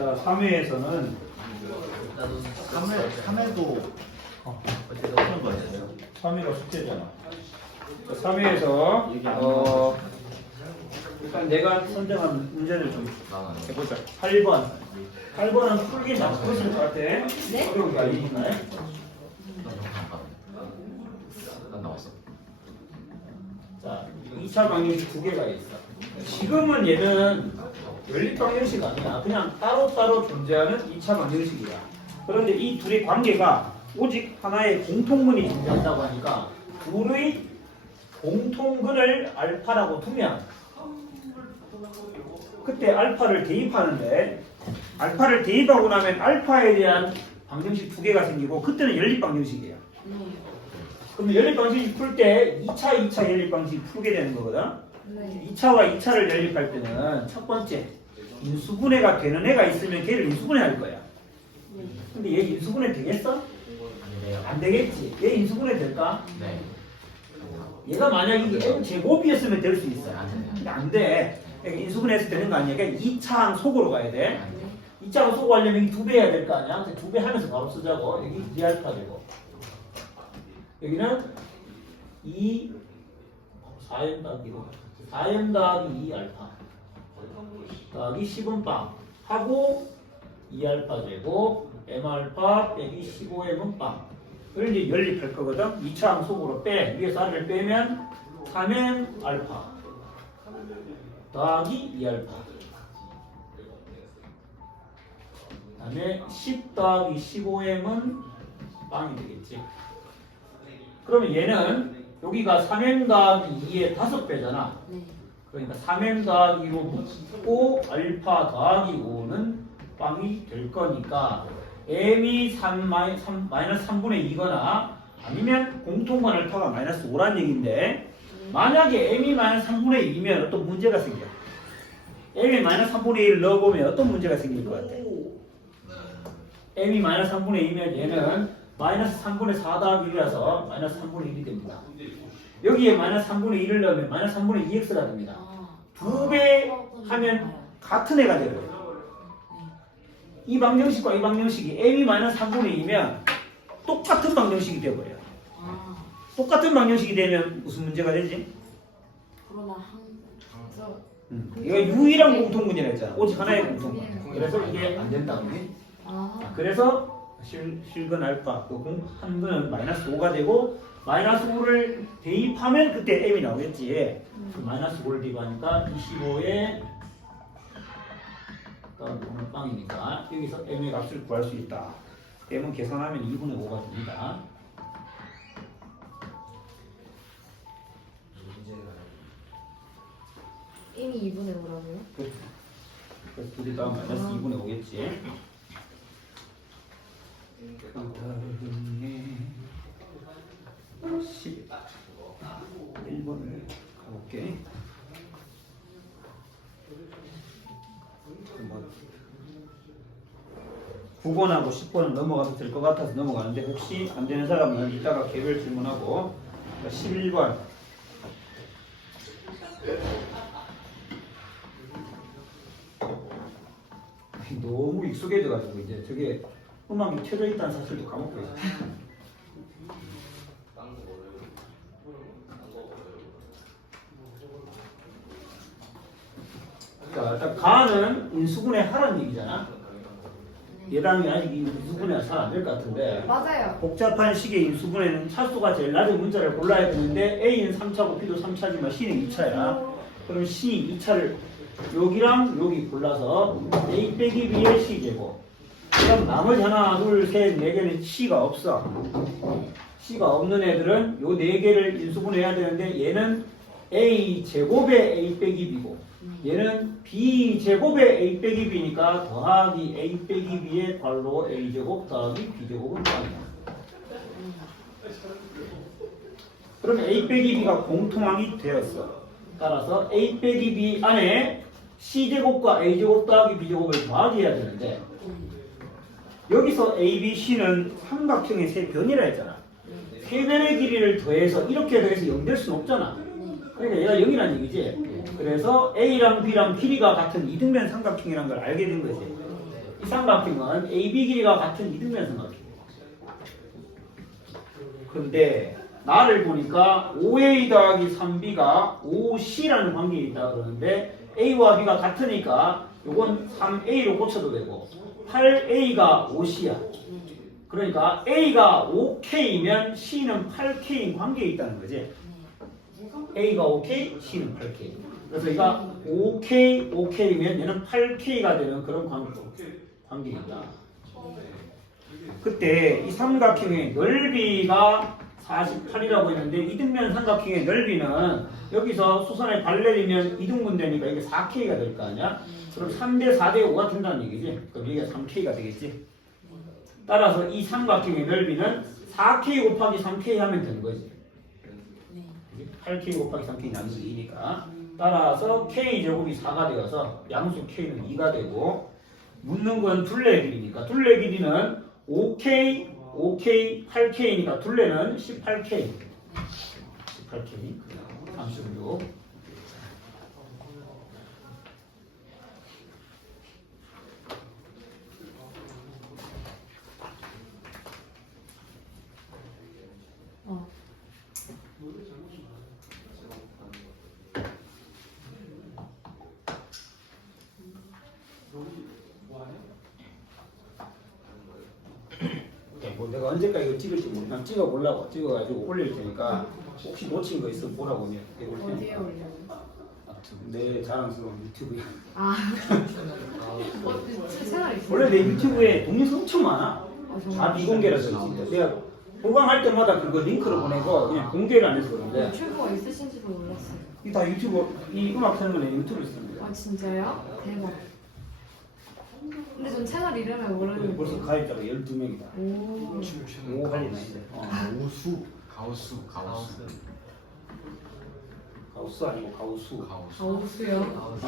자, 3회에서는 3회도 어떻게 푸는 거였어요? 3회가 숙제잖아. 3회에서 일단 내가 선정한 문제를 좀 해보자. 8번은 풀기 나쁘실 것 같아. 네? 어려운 거 아니나요? 난 나왔어. 자, 2차 방정식 두 개가 있어. 지금은 얘는 연립 방정식 아니야. 그냥 따로따로 존재하는 2차 방정식이야. 그런데 이 둘의 관계가 오직 하나의 공통근이 존재한다고 하니까 둘의 공통근을 알파라고 두면 그때 알파를 대입하는데 알파를 대입하고 나면 알파에 대한 방정식 두 개가 생기고 그때는 연립 방정식이야. 그럼 연립 방정식 풀 때 2차 연립 방정식 풀게 되는 거거든. 네. 2차와 2차를 연립할 때는 첫 번째 인수분해가 되는 애가 있으면 걔를 인수분해 할 거야. 근데 얘 인수분해 되겠어? 안 되겠지. 얘 인수분해 될까? 네. 얘가 만약 이게 n 제곱이었으면 될 수 있어. 근데 안 돼. 그러니까 인수분해해서 되는 거 아니야. 그러니까 2차항 속으로 가야 돼. 2차항 속으로 가려면 이 2배 해야 될 거 아니야. 2배 하면서 바로 쓰자고. 여기 2알파 되고. 여기는 4n 더하기로 4n 더하기 2알파 더하기 10은 빵 하고 2알파 제곱 m알파 빼기 15m은 빵. 그걸 이제 연립할 거거든. 2차항 속으로 빼. 위에서 r을 빼면 3n 알파 더하기 2알파 그 다음에 10 더하기 15m은 빵이 되겠지. 그러면 얘는 여기가 3n 더하기 2의 5배잖아. 네. 그러니까 3n 더하기 2로 묶고 알파 더하기 5는 빵이 될 거니까 m이 마이너스 3분의 2거나 아니면 공통관 알파가 마이너스 5란 얘기인데 만약에 m이 마이너스 3분의 2면 어떤 문제가 생겨? m이 마이너스 3분의 1을 넣어보면 어떤 문제가 생길 것 같아? m이 마이너스 3분의 2면 얘는 마이너스 3분의 4 더하기 1이라서 마이너스 3분의 1이 됩니다. 여기에 마이너스 3분의 1을 넣으면 마이너스 3분의 2x가 됩니다. 2배 하면 같은 애가 되고요. 이 방정식과 이 방정식이 m이 마이너스 3분의 2면 똑같은 방정식이 되어버려요. 똑같은 방정식이 되면 무슨 문제가 되지? 그러나 이거 유일한 공통분이라 했잖아. 오직 하나의 공통분. 그래서 이게 안 된다고. 그래서 실근 알파 한 근은 마이너스 5가 되고 마이너스 5를 대입하면 그때 m이 나오겠지. 마이너스 5를 대입하니까 25에 오늘 빵이니까 여기서 m의 값을 구할 수 있다. m은 계산하면 2분의 5가 됩니다. 이미 2분의 5라고요? 그래서 둘이 다 마이너스 2분의 5겠지. 그 다음에 11번을 가볼게. 9번하고 10번은 넘어가도 될 것 같아서 넘어가는데 혹시 안 되는 사람은 이따가 개별 질문하고 11번 너무 익숙해져가지고 이제 저게 음악이 켜져 있다는 사실도 까먹고 있어. 자, 일단 가는 인수분해 하라는 얘기잖아. 예당이 아직 인수분해가 잘 안 될 것 같은데 맞아요. 복잡한 식의 인수분해는 차수가 제일 낮은 문자를 골라야 되는데 A는 3차고 B도 3차지만 C는 2차야. 그럼 C 2차를 여기랑 여기 골라서 A 빼기 B의 C제곱. 그럼 나머지 하나, 둘, 셋, 네 개는 C가 없어. C가 없는 애들은 요 네 개를 인수분해해야 되는데 얘는 A 제곱에 A 빼기 B고 얘는 B 제곱에 A 빼기 B니까 더하기 A 빼기 B의 괄호 A 제곱 더하기 B 제곱은 빵이야. 그러면 A 빼기 B가 공통항이 되었어. 따라서 A 빼기 B 안에 C 제곱과 A 제곱 더하기 B 제곱을 더하기 해야 되는데 여기서 A, B, C는 삼각형의 세 변이라 했잖아. 세 변의 길이를 더해서 이렇게 더해서 0 될 수는 없잖아. 그러니까 얘가 0이라는 얘기지. 그래서 A랑 B랑 길이가 같은 이등변 삼각형이라는 걸 알게 된 거지. 이 삼각형은 AB 길이가 같은 이등변 삼각형이에요. 근데 나를 보니까 5A 더하기 3B가 5C라는 관계에 있다 그러는데 A와 B가 같으니까 요건 3A로 고쳐도 되고 8A가 5C야. 그러니까 A가 5K면 C는 8K인 관계에 있다는 거지. A가 5K, C는 8K. 그래서 얘가 5K, 5K면 얘는 8K가 되는 그런 관계이다. 그때 이 삼각형의 넓이가 48이라고 했는데 이등변 삼각형의 넓이는 여기서 수선에 발 내리면 이등분 되니까 이게 4K가 될 거 아니야? 그럼 3대 4대 5가 된다는 얘기지. 그럼 여기가 3K가 되겠지. 따라서 이 삼각형의 넓이는 4K 곱하기 3K 하면 되는 거지. 8K 곱하기 3K 양수 2니까. 따라서 K제곱이 4가 되어서 양수 K는 2가 되고 묻는 건 둘레 길이니까 둘레 길이는 5K, 5K, 8K니까 둘레는 18K. 18K. 36. 뭐 내가 언제까지 이거 찍을지 모르겠지만 찍어보려고 찍어가지고 올릴 테니까 혹시 놓친 거 있으면 보라고 올 어디에 테니까. 올려요? 내 자랑스러운 유튜브에. 아. 생활 있어요? 원래 내 유튜브에 동영상 엄청 많아. 정말? 다 비공개라서 진짜. 내가 보강할 때마다 그거 링크를 보내고 그냥 공개를 안 해서 그런데 유튜브가 있으신지도 몰랐어요. 이 다 유튜브 이 음악 쓰는 거는 유튜브에 씁니다. 아 진짜요? 대박. 근데 전 채널 이름을 모르는데. 벌써 가입자가 12명이다. 오. 오 할리 나인데. 가우수. 가우수. 가우스 아니고 가우수. 가우수요?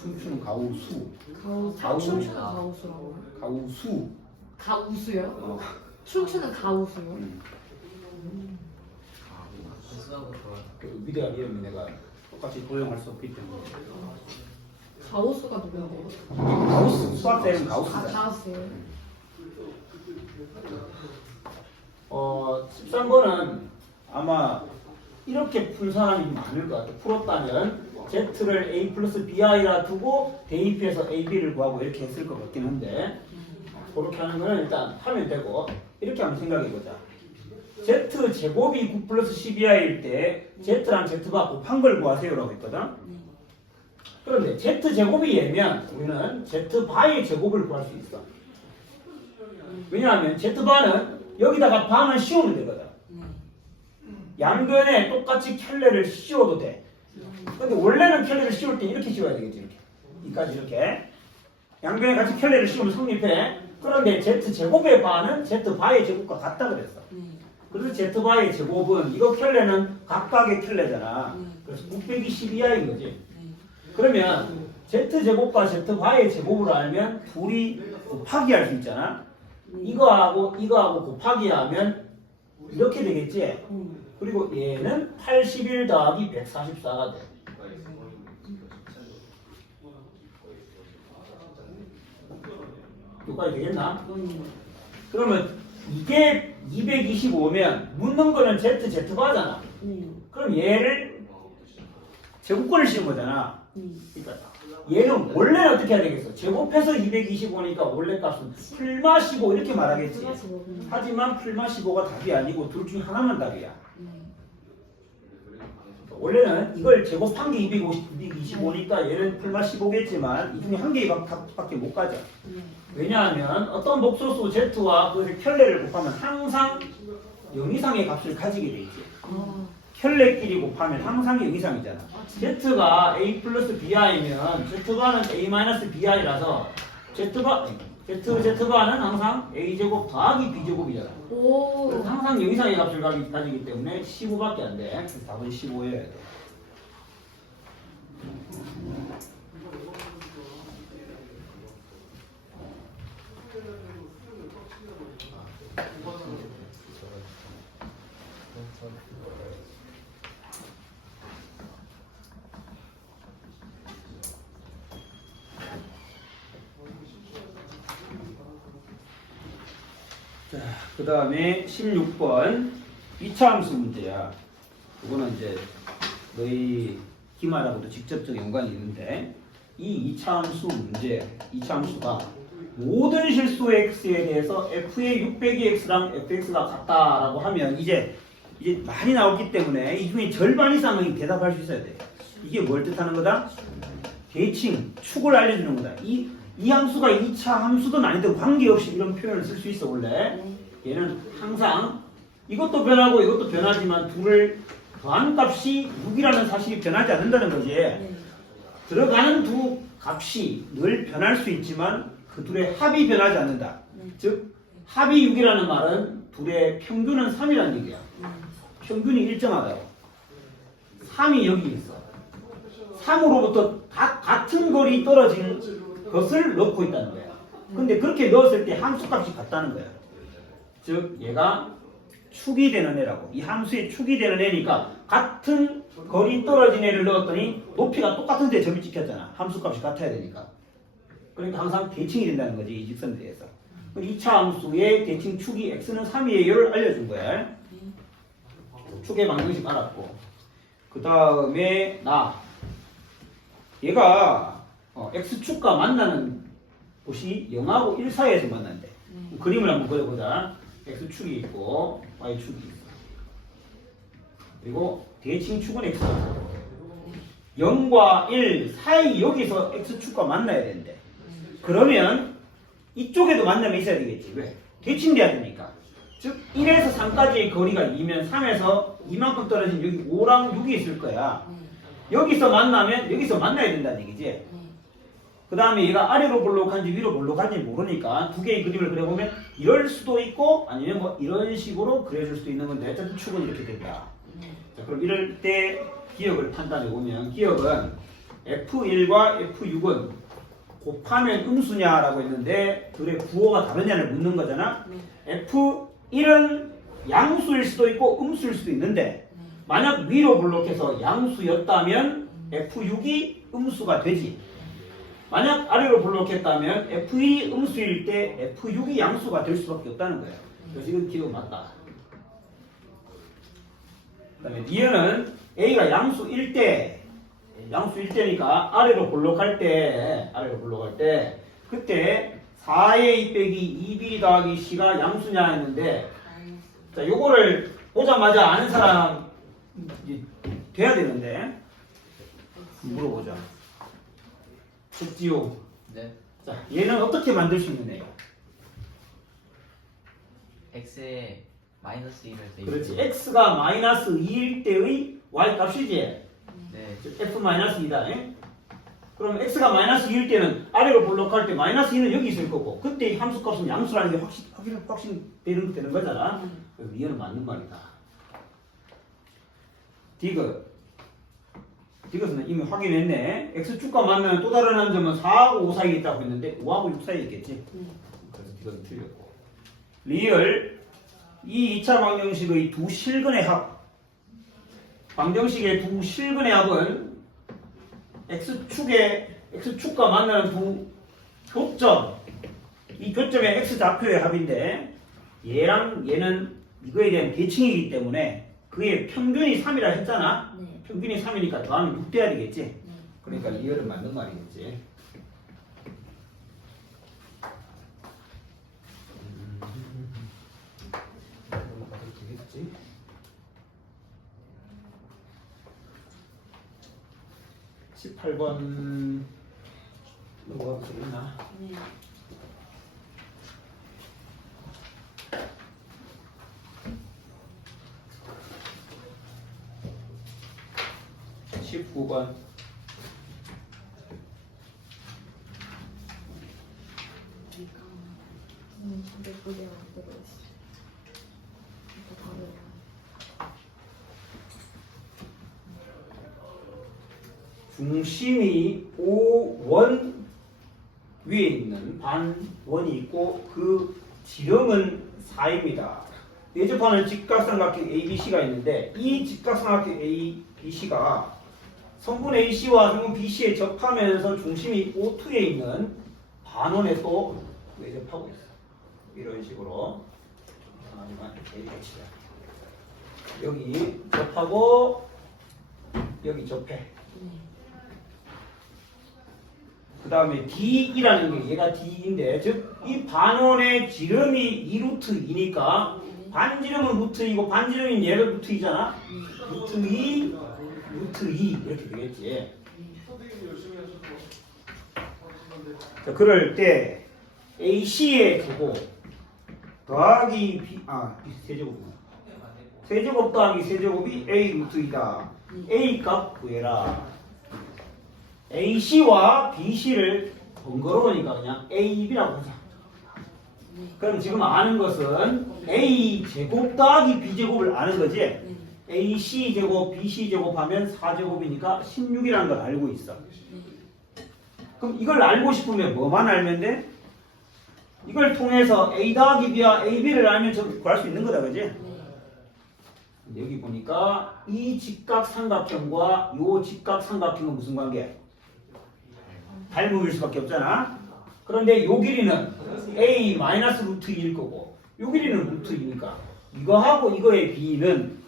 춤추는 가우수. 춤추는 가우수라고요? 가우수. 가우수요? 어. 춤추는 가우수요? 그 위대한 이름이 내가 똑같이 도용할 수 없기 때문에. 가우수가 누군데요? 가우스. 수학자 이름 아 가우스다. 가우스요? 13번은 아마 이렇게 푼 사람이 많을 것 같아. 풀었다면 Z를 A 플러스 BI라 두고 대입해서 AB를 구하고 이렇게 했을 것 같긴 한데 그렇게 하는 거는 일단 하면 되고 이렇게 한번 생각해보자. Z 제곱이 9 플러스 12i일 때 Z랑 Z가 곱한 걸 구하세요라고 했거든. 그런데 Z 제곱이 얘면 우리는 Z 바의 제곱을 구할 수 있어. 왜냐하면 Z 바는 여기다가 반을 씌우면 되거든. 양변에 똑같이 켤레를 씌워도 돼. 근데 원래는 켤레를 씌울 때 이렇게 씌워야 되겠지. 이렇게. 이까지 이렇게. 양변에 같이 켤레를 씌우면 성립해. 그런데 Z제곱의 바는 Z바의 제곱과 같다 그랬어. 그래서 Z바의 제곱은 이거 켤레는 각각의 켤레잖아. 그래서 912i인 거지. 그러면 Z제곱과 Z바의 제곱을 알면 둘이 곱하기 할 수 있잖아. 이거하고 곱하기 하면 이렇게 되겠지. 그리고 얘는 81 더하기 144가 돼. 여기까지 되겠나? 그러면 이게 225면 묻는 거는 Z바잖아. 그럼 얘를 제곱권을 씌운 거잖아. 그러니까 얘는 원래는 어떻게 해야 되겠어? 제곱해서 225니까 원래 값은 풀마 15 이렇게 말하겠지. 하지만 풀마 15가 답이 아니고 둘 중에 하나만 답이야. 원래는 이걸 제곱한 게 225니까 얘는 풀마 15겠지만 이 중에 한 개밖에 못 가져. 왜냐하면 어떤 목소수 Z와 그 켤레를 곱하면 항상 0 이상의 값을 가지게 돼 있지. 켤레끼리 곱하면 항상 0 이상이잖아. Z가 A 플러스 BI면 Z바는 A 마이너스 BI라서 Z바는 항상 A제곱 더하기 B제곱이잖아. 그래서 항상 0 이상의 값을 가지기 때문에 15밖에 안 돼. 그래서 답은 15여야 돼. 자, 그 다음에 16번 2차 함수 문제야. 이거는 이제 너희 기말하고도 직접적 연관이 있는데 이 2차 함수 문제, 2차 함수가 모든 실수 x에 대해서 f의 6 빼기 x랑 fx가 같다라고 하면 이제 많이 나왔기 때문에 이 중에 절반 이상은 대답할 수 있어야 돼. 이게 뭘 뜻하는 거다? 대칭, 축을 알려주는 거다. 이 함수가 2차 함수든 아니든 관계없이 이런 표현을 쓸 수 있어 원래. 얘는 항상 이것도 변하고 이것도 변하지만 둘을 더한 값이 6이라는 사실이 변하지 않는다는 거지. 들어가는 두 값이 늘 변할 수 있지만 그 둘의 합이 변하지 않는다. 즉 합이 6이라는 말은 둘의 평균은 3이라는 얘기야. 평균이 일정하다고. 3이 여기 있어. 3으로부터 같은 거리 떨어진 것을 넣고 있다는 거야. 근데 그렇게 넣었을 때 함수값이 같다는 거야. 즉 얘가 축이 되는 애라고. 이 함수의 축이 되는 애니까 같은 거리 떨어진 애를 넣었더니 높이가 똑같은 데 점이 찍혔잖아. 함수값이 같아야 되니까. 그러니까 항상 대칭이 된다는 거지. 이 직선에 대해서. 2차 함수의 대칭 축이 x는 3이에요를 알려준 거야. 축의 방정식 알았고. 그 다음에 얘가 x축과 만나는 곳이 0하고 1 사이에서 만난대. 그림을 한번 그려보자. x축이 있고 y축이 있고 그리고 대칭축은 x다. 0과 1 사이 여기서 x축과 만나야 되는데 그러면 이쪽에도 만남이 있어야 되겠지. 왜? 대칭돼야 되니까. 즉 1에서 3까지의 거리가 2면 3에서 이만큼 떨어진 여기 5랑 6이 있을 거야. 여기서 만나면 여기서 만나야 된다는 얘기지. 그 다음에 얘가 아래로 볼록한지 위로 볼록한지 모르니까 두 개의 그림을 그려보면 이럴 수도 있고 아니면 뭐 이런 식으로 그려줄 수도 있는 건데 어쨌든 축은 이렇게 된다. 자, 그럼 이럴 때 기억을 판단해 보면 기억은 F1과 F6은 곱하면 음수냐라고 했는데 둘의 부호가 다르냐를 묻는 거잖아. F1은 양수일 수도 있고 음수일 수도 있는데 만약 위로 볼록해서 양수였다면 F6이 음수가 되지. 만약 아래로 볼록했다면 F1이 음수일 때 F6이 양수가 될 수밖에 없다는 거예요. 그래서 이건 기억 맞다. 그 다음에 니은은 A가 양수일 때니까 아래로 볼록할 때 그때 4A 빼기 2B 더하기 C가 양수냐 했는데 자 요거를 보자마자 아는 사람 돼야 되는데 물어보자. 됐지요? 네. 자 얘는 어떻게 만들 수 있는 애야? x에 마이너스 1을 대입. 그렇지. x가 마이너스 2일 때의 y 값이지. 네. f 마이너스 2다. 그럼 x가 마이너스 2일 때는 아래로 볼록할 때 마이너스 2는 여기 있을 거고 그때 이 함수 값은 양수라는 게 확신되는 거잖아. 그래서 이거는 맞는 말이다. 디귿은 이미 확인했네. x축과 만나는 또 다른 한 점은 4하고 5 사이에 있다고 했는데 5하고 6 사이에 있겠지. 그래서 디귿은 틀렸고. 리을 이 2차 방정식의 두 실근의 합. 방정식의 두 실근의 합은 x축과 만나는 두 교점. 이 교점의 x좌표의 합인데 얘랑 얘는 이거에 대한 대칭이기 때문에 그의 평균이 3이라 했잖아. 네. 평균이 3이니까 더하면 6 돼야 되겠지. 그러니까 리얼은 맞는 말이겠지. 되겠지. 18번 넘어가 보시겠나? 네. 십 19번 예쁘게 만들어있어. 이거 바로 중심이 5원 위에 있는 반원이 있고 그 지름은 4입니다. 예접하는 직각삼각형 ABC가 있는데 이 직각삼각형 ABC가 성분 AC와 성분 BC에 접하면서 중심이 O2에 있는 반원에 또 예접하고 있어. 이런 식으로. 여기 접하고 여기 접해. 그 다음에 D이라는 게 얘가 D인데 즉 이 반원의 지름이 2루트 2니까 반지름은 루트 2고 반지름인 얘가 루트 2잖아. 루트 2, 루트 2 이렇게 되겠지. 자, 그럴 때 AC의 제곱 더하기 세제곱 더하기 세제곱이 A 루트 2다. A 값 구해라. AC와 BC를 번거로우니까 그냥 AB라고 하자. 그럼 지금 아는 것은 A 제곱 더하기 B 제곱을 아는 거지. AC 제곱, BC 제곱 하면 4제곱이니까 16이라는 걸 알고 있어. 그럼 이걸 알고 싶으면 뭐만 알면 돼? 이걸 통해서 A 더하기 B와 AB를 알면 저 구할 수 있는 거다, 그지? 여기 보니까 이 직각삼각형과 이 직각삼각형은 무슨 관계? 닮음일 수밖에 없잖아. 그런데 요 길이는 A 마이너스 루트 2일 거고 요 길이는 루트 2니까 이거하고 이거의 B는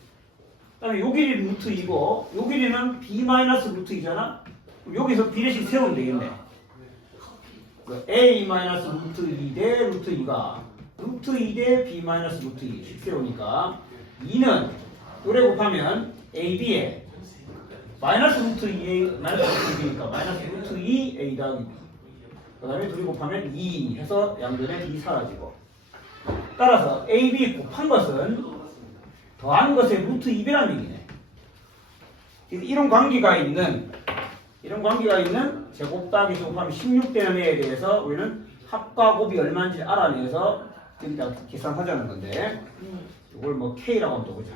그다음에 요 길이 루트 2고 요 길이는 B 마이너스 루트 2잖아. 여기서 비례식 세우면 되겠네. A 마이너스 루트 2 대 루트 2가 루트 2 대 B 마이너스 루트 2씩 세우니까 2는 요래 곱하면 AB에 마이너스 루트 2A 마이너스 루트 2니까 마이너스 루트 2A 더하기 B 그 다음에 둘이 곱하면 2 해서 양변에 2 사라지고 따라서 AB 곱한 것은 더한 것의 루트 2배라는 얘기네. 이런 관계가 있는 제곱 더하기 제곱하면 16되는 애에 대해서 우리는 합과 곱이 얼마인지 알아내서 여기다 계산하자는 건데 이걸 뭐 K라고 한번 보자.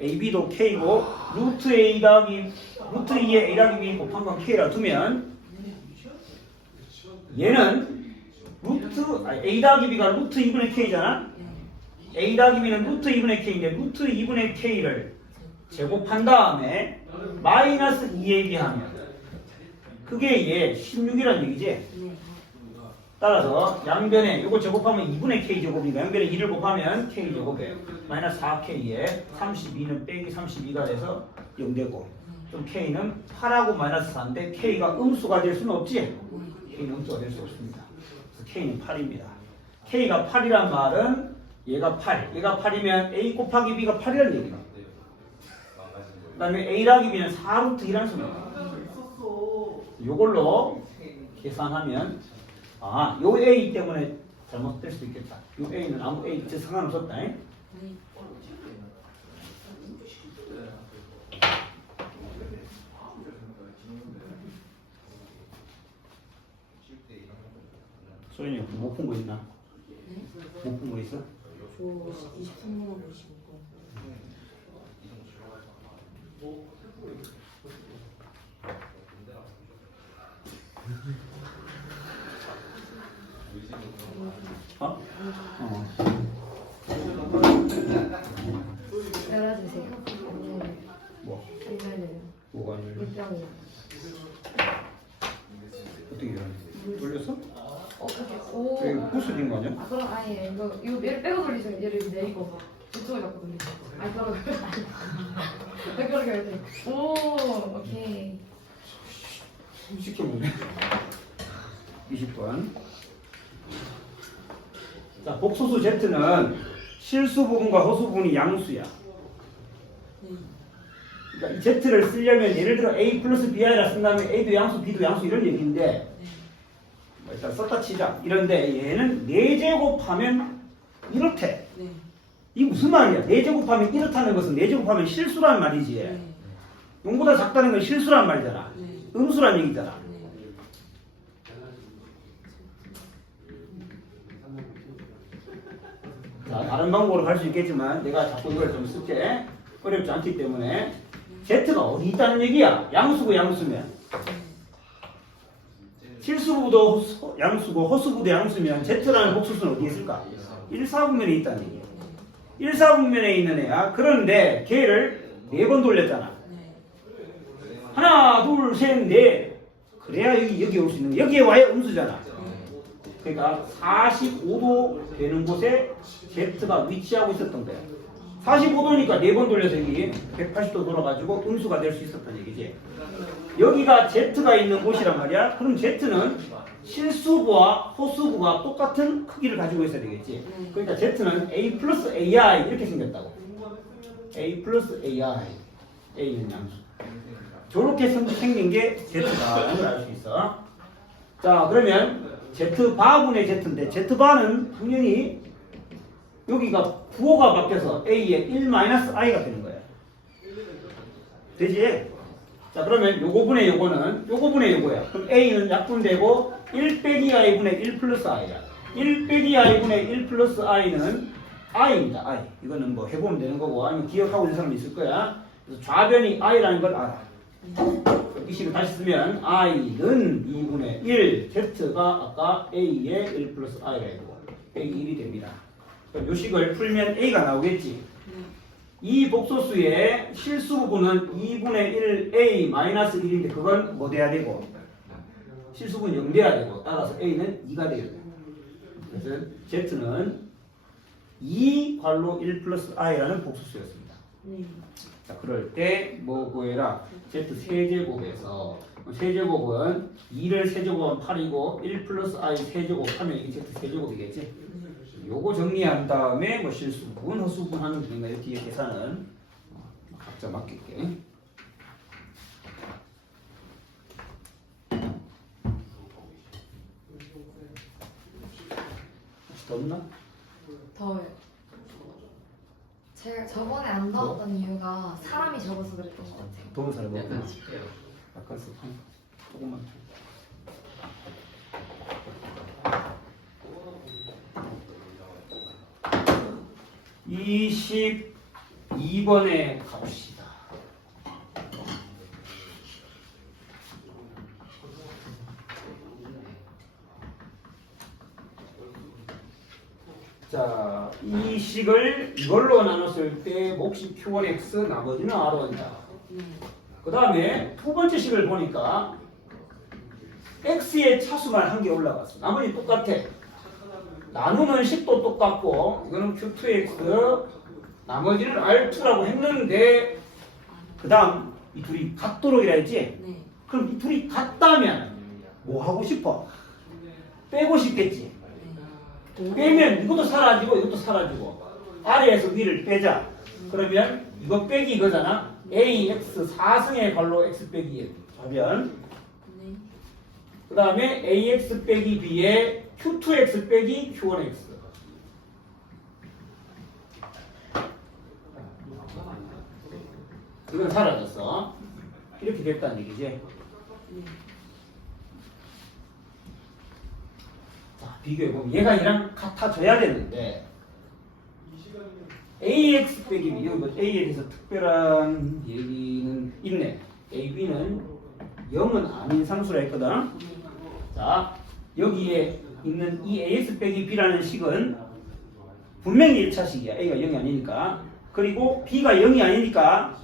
AB도 K고 루트 A 더하기 루트 2에 A 더하기 B 곱한 건 K라 두면 얘는 A 더하기 B가 루트 2분의 K잖아. A 더하기 B는 루트 2분의 K인데 루트 2분의 K를 제곱한 다음에 마이너스 2AB 하면 그게 얘 16이라는 얘기지. 따라서 양변에 이거 제곱하면 2분의 K 제곱이니까 양변에 2를 곱하면 K 제곱에 마이너스 4K에 32는 빼기 32가 돼서 0되고 좀 K는 8하고 마이너스 4인데 K가 음수가 될 수는 없지. K는 음수가 될 수 없습니다. 그래서 K는 8입니다. K가 8이란 말은 얘가 8, 얘가 8이면 A 곱하기 B가 8이라는 얘기다. 그 다음에 A 더하기 B는 4루트 2라는 소리입니다. 요걸로 계산하면 요 A 때문에 잘못될 수도 있겠다. 요 A는 아무 A 상관없었다. 소연이 못 푼 거 있나? 못 푼 거 있어? 저 23만 보시고 열어주세요. 뭐? 안 열려요. 뭐가 아니야? 물병이요. 어떻게 열었는지 돌렸어? 그렇게. 오. 이거 부서진 거 아니야? 그럼 아예 이거 얘를 빼고 돌리세요. 얘를 내리고 이쪽을 잡고 돌리세요. 그러게 해야 돼. 오, 오케이. 쉽게 보네. 20번. 자, 복소수 Z는 실수 부분과 허수 부분이 양수야. 그러니까 이 Z를 쓰려면 예를 들어 A 플러스 BI라 쓴 다음에 A도 양수, B도 양수 이런 얘기인데 일단 썼다 치자. 이런데 얘는 4제곱하면 이렇대. 네. 이게 무슨 말이야? 4제곱하면 이렇다는 것은 4제곱하면 실수란 말이지. 네. 0보다 작다는 건 실수란 말이잖아. 네. 음수란 얘기잖아. 네. 자, 다른 방법으로 할 수 있겠지만 내가 자꾸 이걸 좀 쓸게. 어렵지 않기 때문에 Z가 어디 있다는 얘기야? 양수고 양수면 실수부도 양수고 허수부도 양수면 Z라는 복수수는 어디에 있을까? 1사분면에 있다는 얘기야. 1사분면에 있는 애야. 그런데 걔를 4번 돌렸잖아. 하나, 둘, 셋, 넷. 그래야 여기 올 수 있는 거야. 여기에 와야 음수잖아. 그러니까 45도 되는 곳에 Z가 위치하고 있었던 거야. 45도니까 4번 돌려서 여기 180도 돌아가지고 음수가 될 수 있었던 얘기지. 여기가 Z가 있는 곳이란 말이야. 그럼 Z는 실수부와 호수부가 똑같은 크기를 가지고 있어야 되겠지. 그러니까 Z는 A 플러스 AI 이렇게 생겼다고. A 플러스 AI. A는 양수. 저렇게 생긴 게 Z다라는 걸 알 수 있어. 자, 그러면 Z바분의 Z인데 Z바는 당연히 여기가 부호가 바뀌어서 A의 1-I가 되는 거야. 되지? 자, 그러면 요거분의 요거는 요거분의 요거야. 그럼 A는 약분되고 1 빼기 I분의 1 플러스 I야. 1 빼기 I분의 1 플러스 I는 I입니다. I. 이거는 뭐 해보면 되는 거고 아니면 기억하고 있는 사람도 있을 거야. 그래서 좌변이 I라는 걸 알아. 이 식을 다시 쓰면 I는 2분의 1, Z가 아까 A의 1 플러스 I가 되고 빼기 1이 됩니다. 그럼 이 식을 풀면 A가 나오겠지. 이 복소수의 실수 부분은 2분의 1 A 마이너스 1인데 그건 뭐 돼야 되고 실수분 0 돼야 되고 따라서 A는 2가 되겠네. 그래서 Z는 2 괄호 1 플러스 I라는 복소수였습니다. 자, 그럴 때 뭐 구해라? Z 세제곱에서 세제곱은 2를 세제곱하면 8이고 1 플러스 I 세제곱하면 이게 Z 세제곱이겠지? 요거 정리한 다음에 뭐 실수분, 허수분 하는 중인가 이 뒤에 계산은 각자 맡길게. 혹시 덥나? 더워요. 제가 저번에 안 더웠던 이유가 사람이 적어서 그랬던 것 같아요. 더운 사람 먹나? 약간 습해요. 약간 습한 조금만. 22번에 가봅시다. 자, 이 식을 이걸로 나눴을 때 몫이 Q1X 나머지는 R1이다. 그 다음에 두 번째 식을 보니까 X의 차수만 한 개 올라갔어. 나머지 똑같아. 나누는 식도 똑같고 이거는 Q2X 나머지는 R2라고 했는데 그 다음 이 둘이 같도록이라 했지? 그럼 이 둘이 같다면 뭐 하고 싶어? 빼고 싶겠지? 빼면 이것도 사라지고 이것도 사라지고 아래에서 위를 빼자. 그러면 이거 빼기 이거잖아. AX 4승의 괄호 X 빼기 1 좌변. 그 다음에 AX 빼기 B에 Q2X 빼기 Q1X. 이건 사라졌어. 이렇게 됐다는 얘기지. 자, 비교해보면 얘가 얘랑 같아져야 되는데 AX 빼기 B, 뭐 A에 대해서 특별한 얘기는 있네. AB는 0은 아닌 상수라 했거든. 자, 여기에 있는 이 AX 빼기 B라는 식은 분명히 1차식이야. A가 0이 아니니까. 그리고 B가 0이 아니니까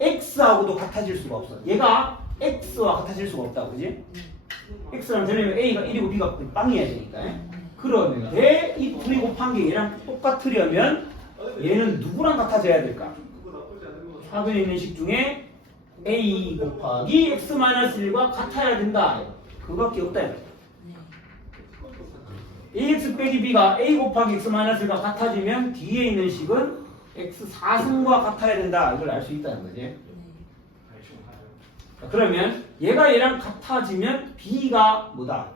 X하고도 같아질 수가 없어. 얘가 X와 같아질 수가 없다고, 그지? X랑 되려면 A가 1이고 B가 빵이어야 되니까. 그런데 이 둘이 곱한 게 얘랑 똑같으려면 얘는 누구랑 같아져야 될까? 사변에 있는 식 중에 A 곱하기 X-1과 같아야 된다. 그거밖에 없다. AX 빼기 B가 A 곱하기 X-1과 같아지면 뒤에 있는 식은 X 4승과 같아야 된다. 이걸 알 수 있다는 거지. 그러면 얘가 얘랑 같아지면 B가 뭐다?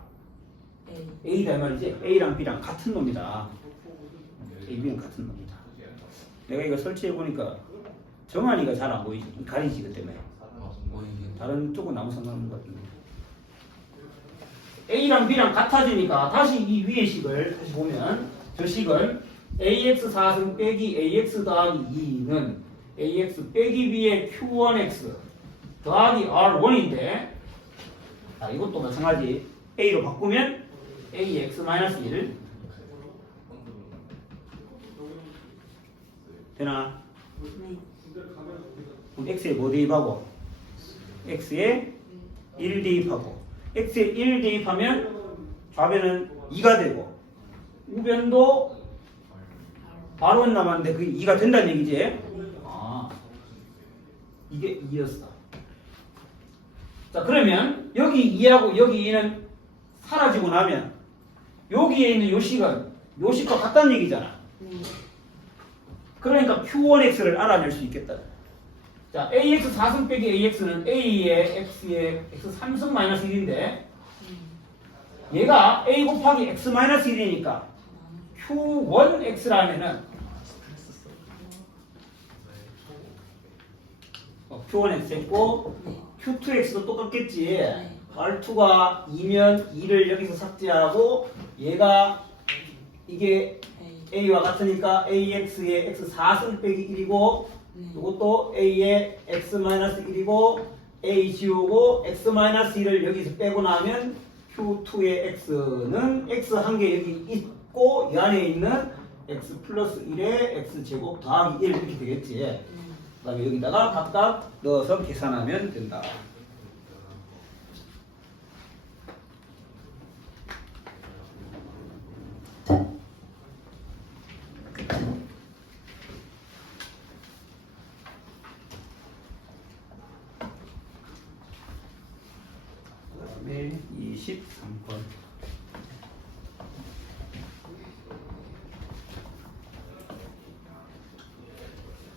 A다 말이지. A랑 B랑 같은 놈이다. A, B는 같은 놈이다. 내가 이거 설치해 보니까 정한이가 잘 안 보이지. 가리지 그 때문에. 다른 쪽은 아무 상관없는 것 같은데. A랑 B랑 같아지니까 다시 이 위의 식을 다시 보면 저 식은 AX 4승 빼기 AX 더하기 2는 AX 빼기 B의 Q1X 더하기 R1인데 자, 이것도 마찬가지 A로 바꾸면 AX-1 되나? 그럼 X에 뭐 대입하고? X에 1 대입하고 X에 1 대입하면 좌변은 2가 되고 우변도 바로 남았는데 그게 2가 된다는 얘기지. 아, 이게 2였어. 자, 그러면 여기 2하고 여기 2는 사라지고 나면 여기에 있는 요 식은 요 식과 같다는 얘기잖아. 네. 그러니까 Q1X를 알아낼 수 있겠다. 자, AX 4승 빼기 AX는 A의 X의 X 3승 마이너스 1인데 얘가 A 곱하기 X 마이너스 1이니까 Q1X라면은 Q1X 했고 Q2X도 똑같겠지. R2가 2면 2를 여기서 삭제하고 얘가 이게 A와 같으니까 AX의 X 4승 빼기 1이고 이것도 A의 X-1이고 A 지우고 X-1을 여기서 빼고 나면 Q2의 X는 X 한 개 여기 있고 이 안에 있는 X 플러스 1의 X제곱 더하기 1 이렇게 되겠지. 그 다음에 여기다가 각각 넣어서 계산하면 된다. 네, 23번.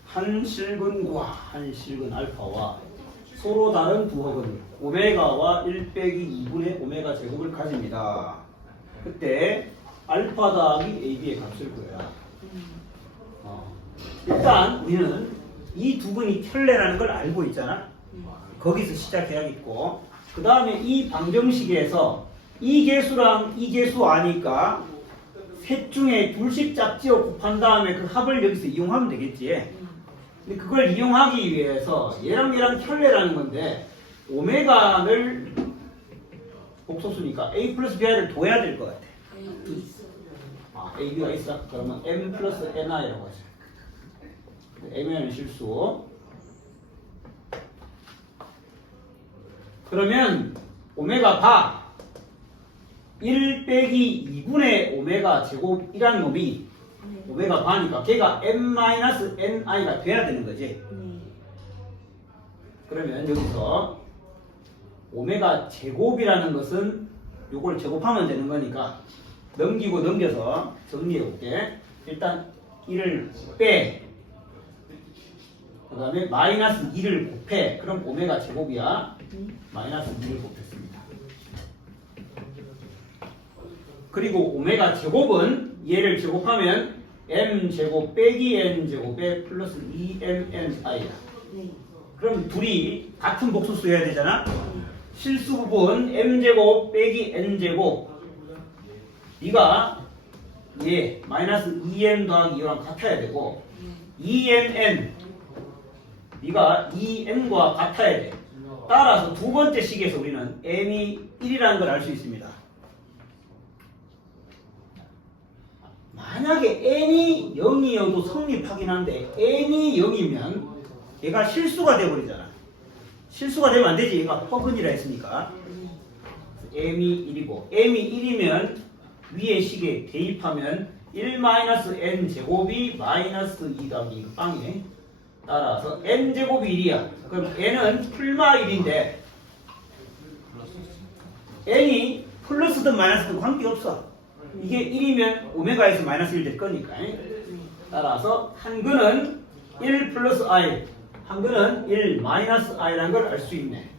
한 실근과 한 실근 알파와 서로 다른 두 허근 오메가와 1 빼기 2분의 오메가 제곱을 가집니다. 그때 알파 더하기 AB의 값을 구해라. 일단 우리는 이 두 근이 켤레라는 걸 알고 있잖아. 거기서 시작해야겠고 그 다음에 이 방정식에서 이 개수랑 이 개수 아니까 셋 중에 둘씩 짝지어 곱한 다음에 그 합을 여기서 이용하면 되겠지. 근데 그걸 이용하기 위해서 얘랑 얘랑 켤레라는 건데 오메가를 복소수니까 A 플러스 BI를 둬야 될 것 같아. 아, A, B가 있어? 그러면 M 플러스 NI라고 하죠. M이라는 실수. 그러면 오메가 바 1 빼기 2분의 오메가 제곱이라는 놈이 오메가 바니까 걔가 M-NI가 돼야 되는 거지. 그러면 여기서 오메가 제곱이라는 것은 요걸 제곱하면 되는 거니까 넘기고 넘겨서 정리해 볼게. 일단 1을 빼. 그 다음에 마이너스 2를 곱해. 그럼 오메가 제곱이야. 마이너스 2를 곱했습니다. 그리고 오메가 제곱은 얘를 제곱하면 m제곱 빼기 n제곱에 플러스 2mni야. 그럼 둘이 같은 복소수 해야 되잖아. 실수 부분 m제곱 빼기 n제곱 네가 얘 마이너스 2m 더하기 2랑 같아야 되고 2mn 네가 2n과 같아야 돼. 따라서 두 번째 식에서 우리는 m이 1이라는 걸 알 수 있습니다. 만약에 n이 0이어도 성립하긴 한데 n이 0이면 얘가 실수가 돼버리잖아. 실수가 되면 안 되지. 얘가 허근이라 했으니까. m이 1이고 m이 1이면 위에 식에 대입하면 1-n 제곱이 마이너스 2 더하기 빵이네. 따라서 n제곱이 1이야. 그럼 n은 풀마 1인데 n이 플러스든 마이너스든 관계없어. 이게 1이면 오메가에서 마이너스 1 될 거니까. 따라서 한 근은 1 플러스 i, 한 근은 1 마이너스 i라는 걸 알 수 있네.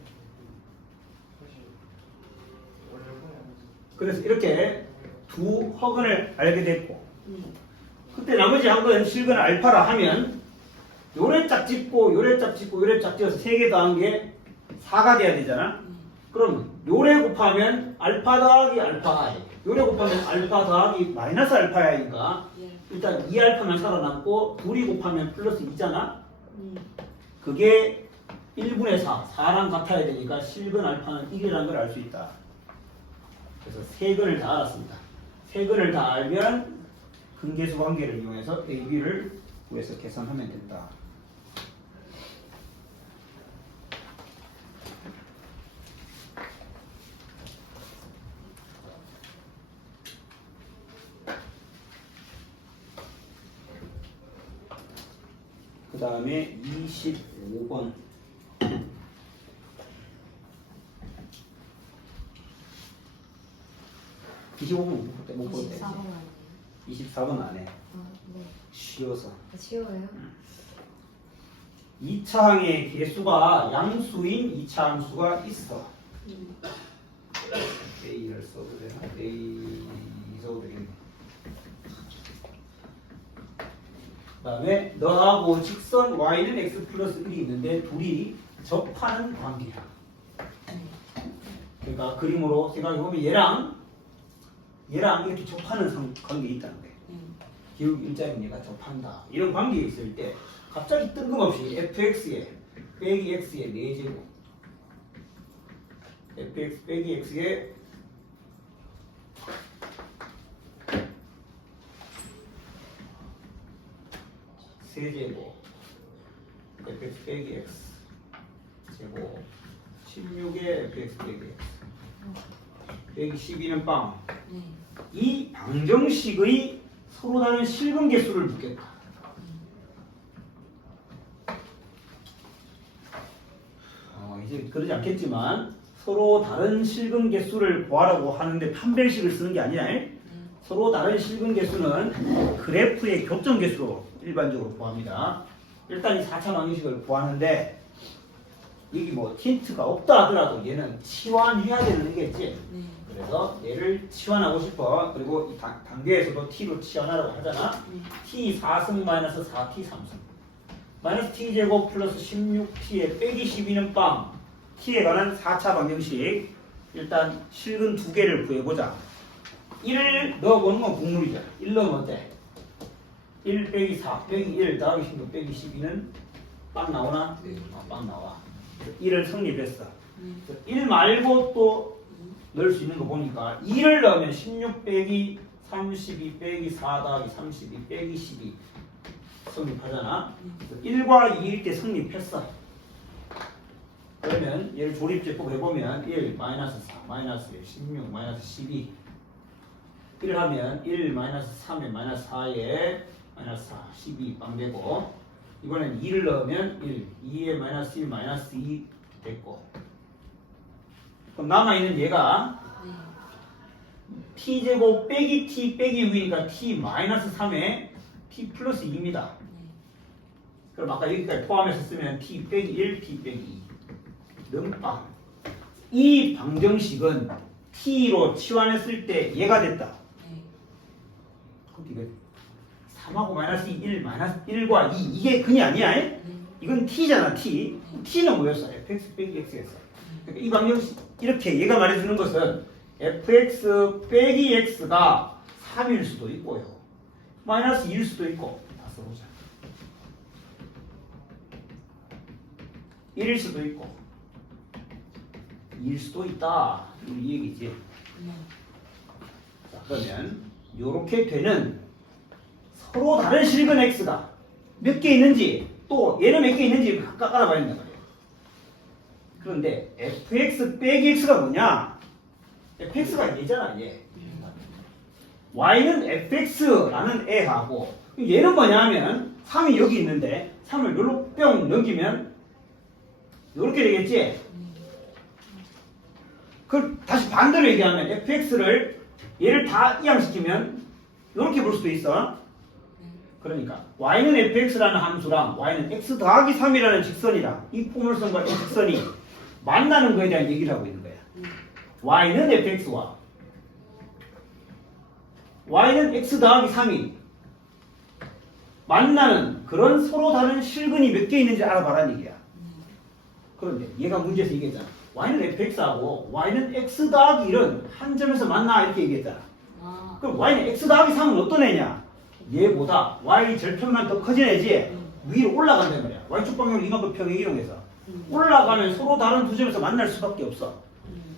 그래서 이렇게 두 허근을 알게 됐고 그때 나머지 한 근은 실근 알파라 하면 요래 짝 짚고 요래 짝 짚고 요래 짝 짚어서 3개 더한 게 4가 돼야 되잖아. 그럼 요래 곱하면 알파 더하기 알파 i, 요래 곱하면 알파 더하기 마이너스 알파야니까 일단 2알파만 살아남고 둘이 곱하면 플러스 2잖아. 그게 1분의 4, 4랑 같아야 되니까 실근 알파는 1이라는 걸 알 수 있다. 그래서 세 근을 다 알았습니다. 세 근을 다 알면 근계수 관계를 이용해서 A, B를 구해서 계산하면 된다. 그 다음에 25번. 25번 못 볼 때. 24번 아니에요? 24번 안 해. 아, 네. 쉬어서. 쉬워요? 2차항의 개수가 양수인 2차 함수가 있어. A를 써도 되나? A 써도 되겠네. 그 다음에 너하고 직선 y는 x 플러스 1이 있는데 둘이 접하는 관계야. 그러니까 그림으로 생각해보면 얘랑 이렇게 접하는 관계에 있다는 거예요. 기울기 일자인 얘가 접한다. 이런 관계에 있을 때 갑자기 뜬금없이 fx에 빼기 x의 4제곱 fx 빼기 x의 세제곱 fx 빼기 x 제곱 16의 fx 빼기 x 빼기 12는 빵. 이 방정식의 서로 다른 실근 개수를 묻겠다. 이제 그러지 않겠지만 서로 다른 실근 개수를 구하라고 하는데 판별식을 쓰는 게 아니라 서로 다른 실근 개수는 그래프의 교점 개수로 일반적으로 구합니다. 일단 이 4차 방정식을 구하는데 여기 뭐 힌트가 없다 하더라도 얘는 치환해야 되는 거겠지. 그래서 얘를 치환하고 싶어. 그리고 이 단계에서도 t로 치환하라고 하잖아. t 4승 마이너스 4t 3승 마이너스 t제곱 플러스 16t에 빼기 12는 빵. t에 관한 4차 방정식. 일단 실근 두 개를 구해보자. 1을 넣어보는 건 국룰이잖아. 1 넣으면 어때? 1 빼기 4 빼기 1 더하기 16 빼기 12는 빵 나오나? 빵 나와. 1을 성립했어. 1 말고 또 넣을 수 있는 거 보니까 2를 넣으면 16 빼기 32 빼기 4 더하기 32 빼기 12 성립하잖아. 1과 2일 때 성립했어. 그러면 얘를 조립제법 해보면 1 마이너스 4 마이너스 16 마이너스 12 1을 하면 1 마이너스 3에 마이너스 4에 마이너스 4 12 빵 되고 이번엔 2를 넣으면 1 2에 마이너스 1 마이너스 2 됐고 그럼 남아있는 얘가 t제곱 빼기 t 빼기 v니까 t 마이너스 3에 t 플러스 2입니다. 그럼 아까 여기까지 포함해서 쓰면 t 빼기 1 t 빼기 2 능빵. 이 방정식은 t로 치환했을 때 얘가 됐다. 그럼 이거 3하고 마이너스 1 마이너스 1과 2 이게 근이 아니야. 이건 t잖아. t는 뭐였어? fx 빼기 x였어. 그러니까 이 방정식 이렇게 얘가 말해주는 것은 fx 빼기 x가 3일 수도 있고요. 마이너스 2일 수도 있고 다 써보자. 1일 수도 있고 2일 수도 있다. 이 얘기지. 자, 그러면 이렇게 되는 서로 다른 실근 x가 몇 개 있는지 또 얘는 몇 개 있는지 각각 알아봐야 된단 말이에요. 그런데 fx 빼기 x가 뭐냐? fx가 얘잖아. 얘. y는 fx라는 애하고 얘는 뭐냐면 3이 여기 있는데 3을 여기로 뿅 넘기면 이렇게 되겠지? 그걸 다시 반대로 얘기하면 fx를 얘를 다 이항시키면 이렇게 볼 수도 있어. 그러니까 y는 fx라는 함수랑 y는 x 더하기 3이라는 직선이랑 이 포물선과 이 직선이 만나는 거에 대한 얘기를 하고 있는 거야. y는 fx와 y는 x 더하기 3이 만나는 그런 서로 다른 실근이 몇 개 있는지 알아봐라는 얘기야. 그런데 얘가 문제에서 얘기했잖아. y는 fx하고 y는 x 더하기 1은 한 점에서 만나 이렇게 얘기했잖아. 그럼 y는 x 더하기 3은 어떤 애냐? 얘보다 y 절편만 더 커진 애지 위로 올라간단 말이야. y축 방향으로 이만큼 평행 이동해서 올라가면 서로 다른 두 점에서 만날 수밖에 없어.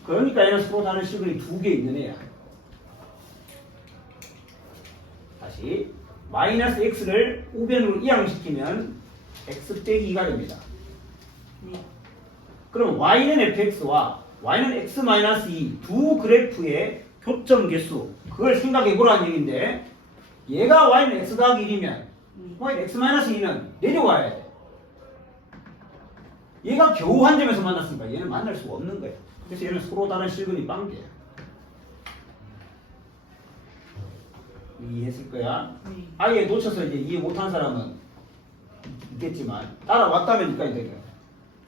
그러니까 얘는 서로 다른 실근이 두 개 있는 애야. 다시 마이너스 x를 우변으로 이항시키면 x 빼기 2가 됩니다. 그럼 y는 fx와 y는 x 마이너스 2 두 그래프의 교점 개수 그걸 생각해 보라는 얘기인데 얘가 y는 x 더하기 1이면 y는 x 마이너스 2는 내려와야 돼. 얘가 겨우 한 점에서 만났으니까 얘는 만날 수가 없는 거야. 그래서 얘는 서로 다른 실근이 빵개야. 이해했을 거야? 아예 놓쳐서 이제 이해 못한 사람은 있겠지만 따라왔다면 이제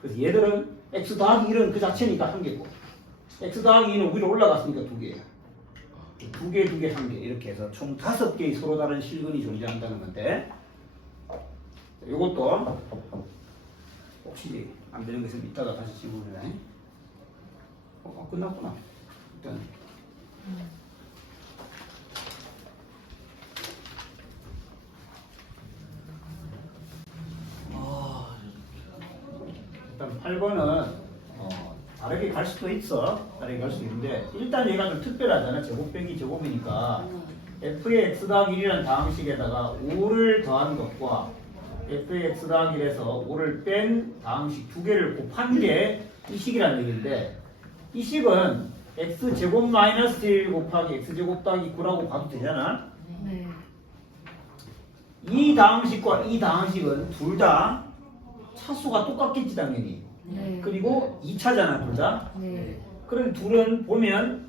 그래서 얘들은 x 더하기 1은 그 자체니까 한 개고 x 더하기 2는 위로 올라갔으니까 두 개야. 두 개, 한 개 이렇게 해서 총 5개의 서로 다른 실근이 존재한다는 건데 요것도 혹시 안 되는 것은 이따가 다시 질문을 해. 끝났구나. 일단 일단 8번은 다르게 갈 수도 있어. 다르게 갈 수 있는데 일단 얘가 좀 특별하잖아. 제곱 빼기 제곱이니까 f의 x 더하기 1이라는 다항식에다가 5를 더한 것과 f의 x 더하기 1에서 5를 뺀 다항식 두 개를 곱한 게 이 식이라는 얘기인데 이 식은 x제곱 마이너스 1 곱하기 x제곱 더하기 9라고 봐도 되잖아. 네. 이 다항식과 이 다항식은 둘 다 차수가 똑같겠지 당연히. 네. 그리고 2차잖아 둘 다. 네. 그럼 둘은 보면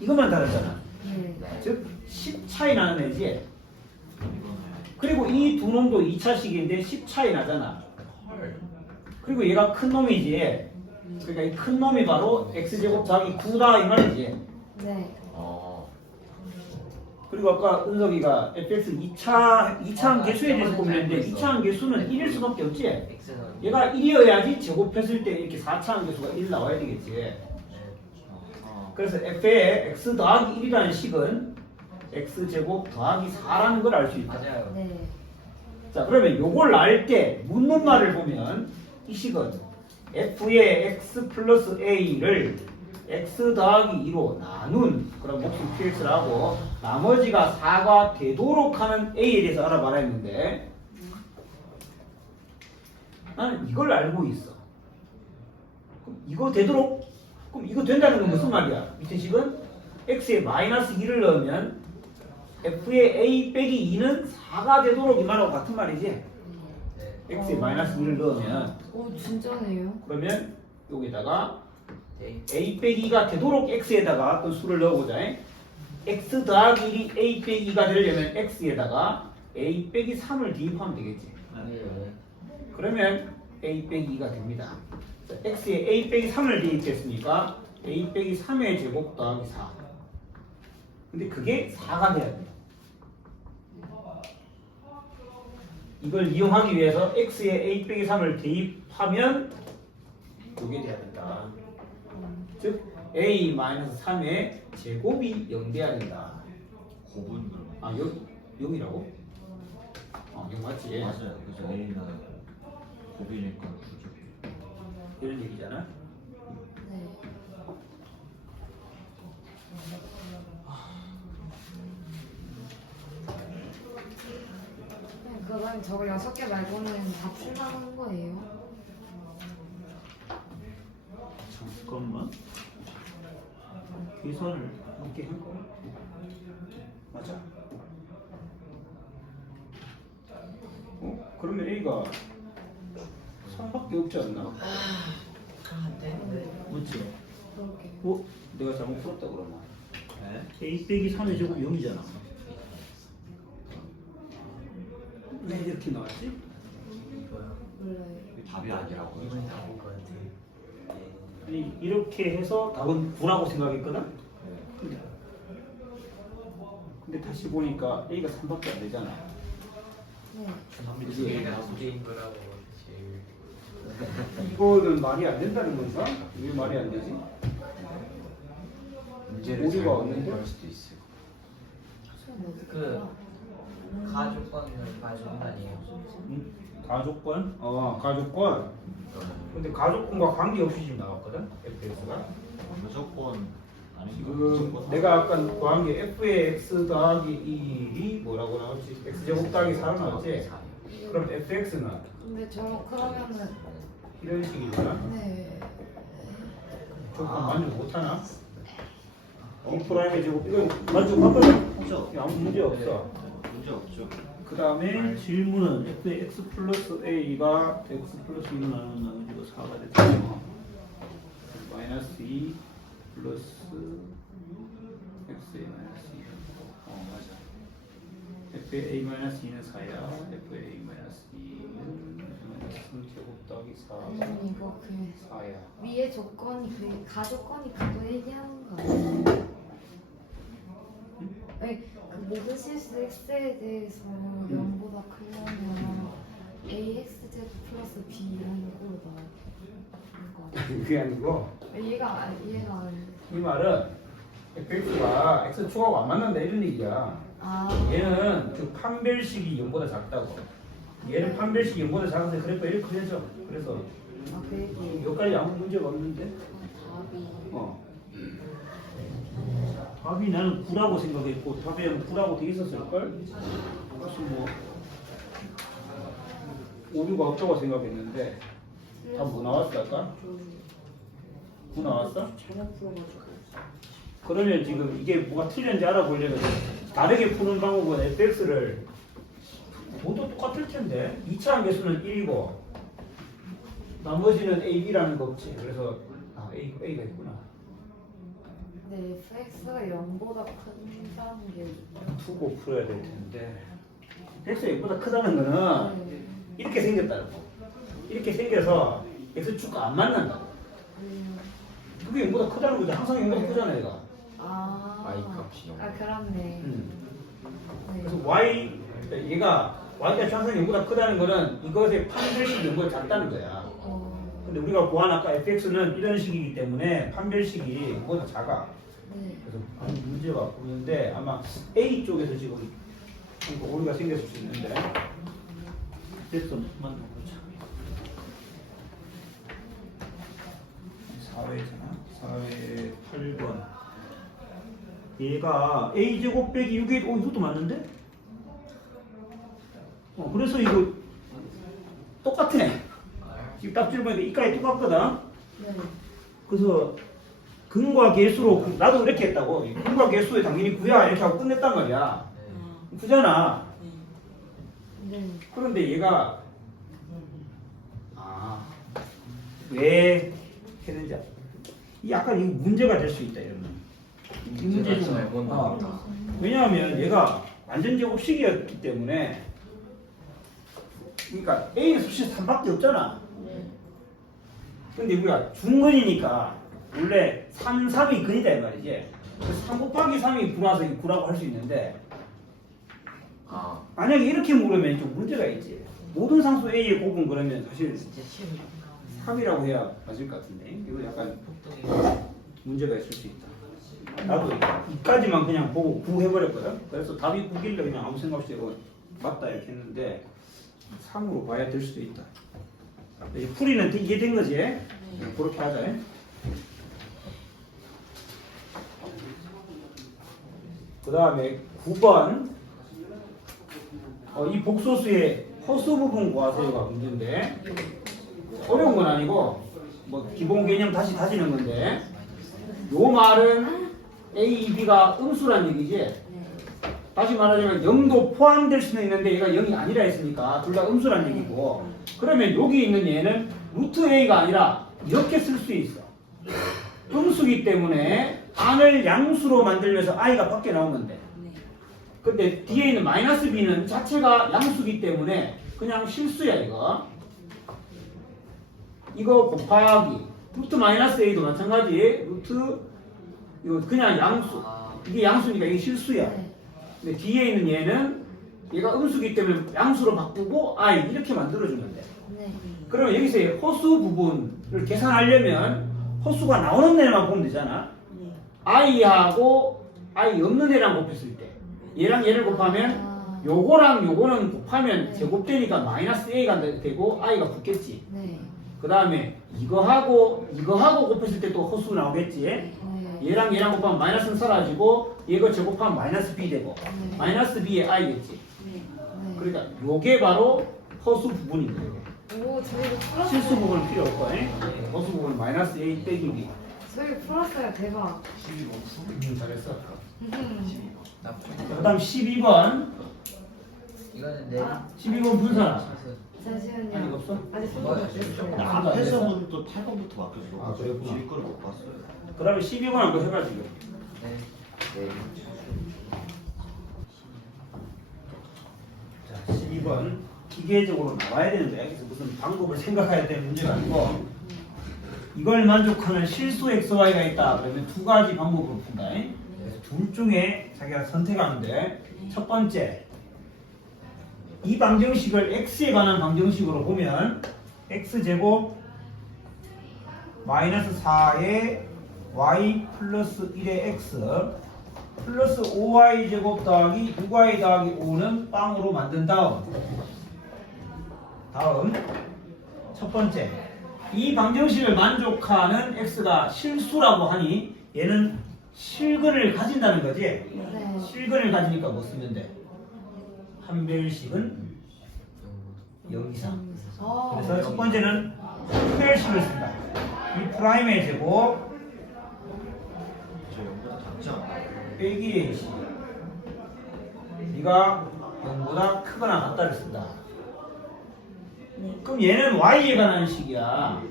이것만 다르잖아. 네. 즉 10 차이 나는 애지. 그리고 이 두 놈도 2차식인데 10 차이 나잖아. 그리고 얘가 큰 놈이지. 그러니까 이 큰 놈이 바로 x제곱 더하기 9다 이 말이지. 네. 그리고 아까 은석이가 fx 2차항 개수에 대해서 고민했는데 2차항 개수는 1일 수밖에 없지. 얘가 1이어야지 제곱했을 때 이렇게 4차항 개수가 1 나와야 되겠지. 그래서 f의 x 더하기 1이라는 식은 x제곱 더하기 4라는 걸 알 수 있다. 맞아요. 네. 자, 그러면 요걸 알 때 묻는 말을 보면 이 식은 f의 x 플러스 a를 x 더하기 2로 나눈 그럼 몫을 qx를 하고 나머지가 4가 되도록 하는 a에 대해서 알아봐라 했는데 나는 이걸 알고 있어. 그럼 이거 되도록 그럼 이거 된다는 건 무슨 말이야? 밑에 식은 x에 마이너스 2를 넣으면 f의 a 빼기 2는 4가 되도록 이 말하고 같은 말이지. x에 마이너스 2를 넣으면 오 진짜네요. 그러면 여기다가 네. a 빼기 2가 되도록 x에다가 어떤 수를 넣어보자. x 더하기 1이 a 빼기 2가 되려면 x에다가 a 빼기 3을 대입하면 되겠지. 그러면 a 빼기 2가 됩니다. x에 a 빼기 3을 대입했으니까 a 빼기 3의 제곱 더하기 4. 근데 그게 4가 돼야 돼. 이걸 이용하기 위해서 x에 a 빼기 3을 대입하면 이게 돼야 된다. 즉 a-3의 제곱이 0 돼야 된다. 곱은 그럼 아 0이라고? 0 맞지? 맞아요. 그래서 A는 곱이니까 부족. 이런 얘기잖아. 네. 그럼 저거 6개 말고는 다 풀만한 거예요? 잠깐만. 계산을 이렇게 한 거야? 맞아? 그러면 A가 3밖에 없지 않나? 맞지? 그러게요. 내가 잘못 풀었다 그러면 네? A 빼기 3의 제곱 0이잖아. 왜 이렇게 나왔지? 몰라요. 답이 아니라고요. 아니, 이렇게 해서 답은 9라고 생각했거든? 근데 다시 보니까 A가 3밖에 안 되잖아. 네. 얘가 두 개인 거라고 제일. 이거는 말이 안 된다는 건가? 왜 말이 안 되지? 문제를 오류가 잘못 없는데? 볼 수도 있어요. 그 가족권을 봐주는 거 아니에요? 가족권? 가족권. 근데 가족권과 관계없이 지금 나왔거든? fx가. 무조건 아닌가? 지금 내가 아까 구한 게 f의 x 더하기 1이 뭐라고 나왔지? x제곱 더하기 4로 나왔지? 그럼 fx는 근데 저 그러면은 이런 식이잖아? 네. 조건 만족 못하나? 프라임의 제곱 이거 만족하거든? 없죠. 아무 문제 없어. 문제 없죠. 그 다음에 질문은 f의 x 플러스 a가 x 플러스 2로 나누어지고 4가 됐죠. 마이너스 2 플러스 x의 마이너스 2. 맞아. f의 a 마이너스 2는 4야. f의 a 마이너스 2는 마이너스 제곱 더하기 4가 이거 그 4야. 위에 조건이 그 가조건이 그거 얘기하는 거 아니에요? 아니 그 모든 실수 x에 대해서 0보다 크려면 axz 플러스 b 이런 걸로 나와요. 그게 아니고 이해가 안 이 말은 fx가 x 축하고 안 맞는다 이런 얘기야. 아 얘는 그 판별식이 0보다 작다고. 얘는 판별식이 0보다 작아서 그래프가 이렇게 그려져. 그래서 그 얘기. 여기까지 아무 문제가 없는데. 답이 답이 나는 9라고 생각했고 답에는 9라고 돼 있었을걸? 무슨 뭐 오류가 없다고 생각했는데 답 뭐 나왔어 아까? 9 나왔어? 잘못 풀어가지고 그러면 지금 이게 뭐가 틀렸는지 알아보려면 다르게 푸는 방법은 fx를 모두 똑같을 텐데 2차 함계수는 1이고 나머지는 a, b라는 거 없지. 그래서 a가 있구나. 네, fx가 0보다 큰다는 게 두고 풀어야 될 텐데 x가 0보다 크다는 거는 이렇게 생겼다는 거. 이렇게 생겨서 x축과 안 만난다고. 그게 0보다 크다는 거지. 항상 0보다 크잖아 얘가. y 값이 0. 아 그렇네. 네. 그래서 y 얘가 y가 항상 0보다 크다는 거는 이것의 판별식 0보다 작다는 거야. 근데 우리가 구한 아까 fx는 이런 식이기 때문에 판별식이 0보다 작아. 네. 그래서 아무 문제가 없는데 아마 A 쪽에서 지금 오류가 생겼을 수 있는데 됐어. 만나보자. 4회잖아. 4회 8번. 얘가 a제곱 빼기 6에 이것도 맞는데? 그래서 이거 똑같아. 지금 딱 질문인데 이까지 똑같거든. 네. 그래서 근과 계수로 나도 이렇게 했다고. 근과 계수에 당연히 9야 이렇게 하고 끝냈단 말이야. 구잖아. 네. 그런데 얘가 왜 했는지 이 약간 이 문제가 될 수 있다 이러면. 이 문제 좀 잘못 나왔다. 왜냐하면 얘가 완전 제곱식이었기 때문에 그러니까 A는 수식 3밖에 없잖아. 근데 우리가 중근이니까 원래 3, 3이 근이다 이 말이지. 3 곱하기 3이 9라서 9라고 할 수 있는데 만약에 이렇게 물으면 좀 문제가 있지. 모든 상수 A의 곱은 그러면 사실 3이라고 해야 맞을 것 같은데 이거 약간 문제가 있을 수 있다. 나도 이까지만 그냥 보고 9 해버렸거든. 그래서 답이 9길래 그냥 아무 생각 없이 이거 맞다 이렇게 했는데 3으로 봐야 될 수도 있다. 이 풀이는 이해된 거지? 그렇게 하자. 그 다음에 9번 이 복소수의 허수 부분 구하세요가 문제인데 어려운 건 아니고 뭐 기본 개념 다시 다지는 건데 요 말은 A, B가 음수란 얘기지. 다시 말하자면 0도 포함될 수는 있는데 얘가 0이 아니라 했으니까 둘 다 음수란 얘기고 그러면 여기 있는 얘는 루트 A가 아니라 이렇게 쓸 수 있어. 음수기 때문에 안을 양수로 만들면서 I가 밖에 나오면 돼. 근데 뒤에 있는 마이너스 B는 자체가 양수기 때문에 그냥 실수야 이거. 이거 곱하기 루트 마이너스 A도 마찬가지. 루트 이거 그냥 양수. 이게 양수니까 이게 실수야. 근데 뒤에 있는 얘는 얘가 음수기 때문에 양수로 바꾸고 I 이렇게 만들어주면 돼. 네. 그러면 여기서 허수 부분을 계산하려면 허수가 나오는 애만 보면 되잖아. I하고 I 없는 애랑 곱했을 때 얘랑 얘를 곱하면 요거랑 요거는 곱하면 제곱되니까 마이너스 A가 되고 I가 붙겠지. 네. 그 다음에 이거하고 곱했을 때 또 허수 나오겠지. 네. 얘랑 얘랑 곱하면 마이너스는 사라지고 얘가 제곱하면 마이너스 B 되고 마이너스 B의 I겠지. 그러니까 요게 바로 허수 부분인 거예요. 오, 저희도 풀었어요. 실수 부분은 필요 없고 허수 부분은 마이너스 A 빼기 B. 저희 풀었어요. 대박. 잘했어. 나 그 다음 12번 이거 이거는 내 12번 분산. 잠시만요. 아니 없어? 아직 손도 못 뗐어요. 나 하나도 안 됐어. 해서부터 8번부터 바뀌었어. 아, 그랬구나. 지리 거를 못 봤어요. 그다음에 12번 한번 해봐 지금. 네. 자, 12번 기계적으로 나와야 되는데 여기서 무슨 방법을 생각해야 되는 문제가 아니고 이걸 만족하는 실수 XY가 있다 그러면 두 가지 방법으로 푼다. 그래서 둘 중에 자기가 선택하는데 첫 번째 이 방정식을 x에 관한 방정식으로 보면 x제곱 마이너스 4의 y 플러스 1의 x 플러스 5y제곱 더하기 6y 더하기 5는 빵으로 만든 다음 첫 번째 이 방정식을 만족하는 x가 실수라고 하니 얘는 실근을 가진다는 거지. 네. 실근을 가지니까 뭐 쓰면 돼? 한별식은 0 이상. 그래서 첫 번째는 한별식을 쓴다. 이 프라임의 제곱 저 0보다 작지 않아요? 빼기 a식 이가 0보다 크거나 같다를 쓴다. 그럼 얘는 y에 관한 식이야.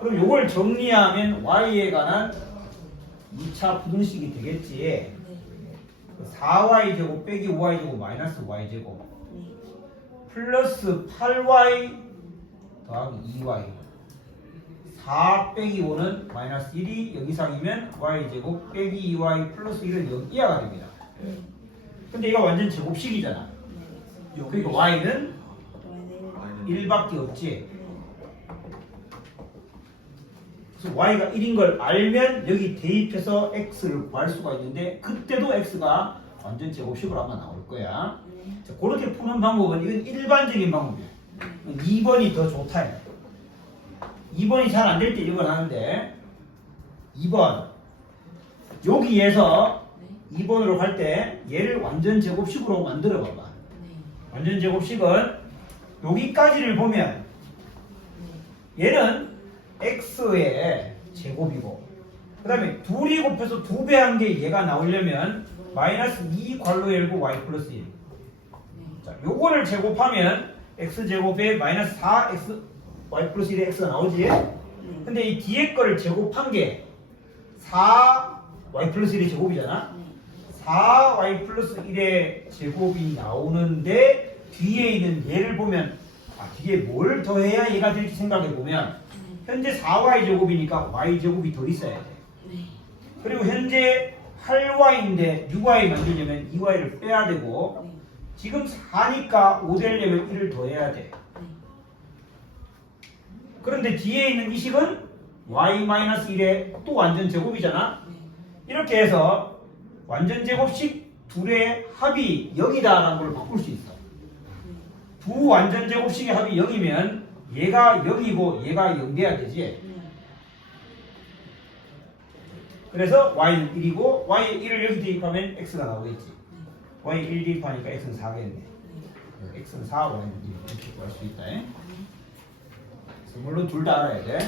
그럼 요걸 정리하면 y에 관한 2차 부등식이 되겠지. 4y제곱 빼기 5y제곱 마이너스 y제곱 플러스 8y 더하기 2y 4 빼기 5는 마이너스 1이 0 이상이면 y제곱 빼기 2y 플러스 1은 0 이하가 됩니다. 근데 이거 완전 제곱식이잖아. 그러니까 y는 1밖에 없지. 그래서 y가 1인 걸 알면 여기 대입해서 x를 구할 수가 있는데 그때도 x가 완전 제곱식으로 아마 나올 거야. 자, 그렇게 푸는 방법은 이건 일반적인 방법이야. 2번이 더 좋다. 2번이 잘 안 될 때 1번 하는데 2번 여기에서 2번으로 갈 때 얘를 완전 제곱식으로 만들어 봐봐. 완전 제곱식은 여기까지를 보면 얘는 x의 제곱이고 그 다음에 둘이 곱해서 2배 한 게 얘가 나오려면 마이너스 2 괄호 열고 y 플러스 1. 자, 요거를 제곱하면 x제곱에 마이너스 4x y 플러스 1의 x가 나오지. 근데 이 뒤에 거를 제곱한 게 4y 플러스 1의 제곱이잖아. 4y 플러스 1의 제곱이 나오는데 뒤에 있는 얘를 보면 뒤에 뭘 더해야 얘가 될지 생각해 보면 현재 4y 제곱이니까 y 제곱이 더 있어야 돼. 그리고 현재 8y인데 6y 만들려면 2y를 빼야 되고 지금 4니까 5 되려면 1을 더해야 돼. 그런데 뒤에 있는 이 식은 y-1의 또 완전 제곱이잖아. 이렇게 해서 완전 제곱식 둘의 합이 0이다라는 걸 바꿀 수 있어. 두 완전 제곱식의 합이 0이면 얘가 0이고 얘가 0 돼야 되지. 그래서 y는 1이고 y에 1을 여기 대입하면 x가 나오겠지. y에 1 대입하니까 x는 4겠네. x는 4, y는 1 이렇게 구할 수 있다. 물론 둘 다 알아야 돼.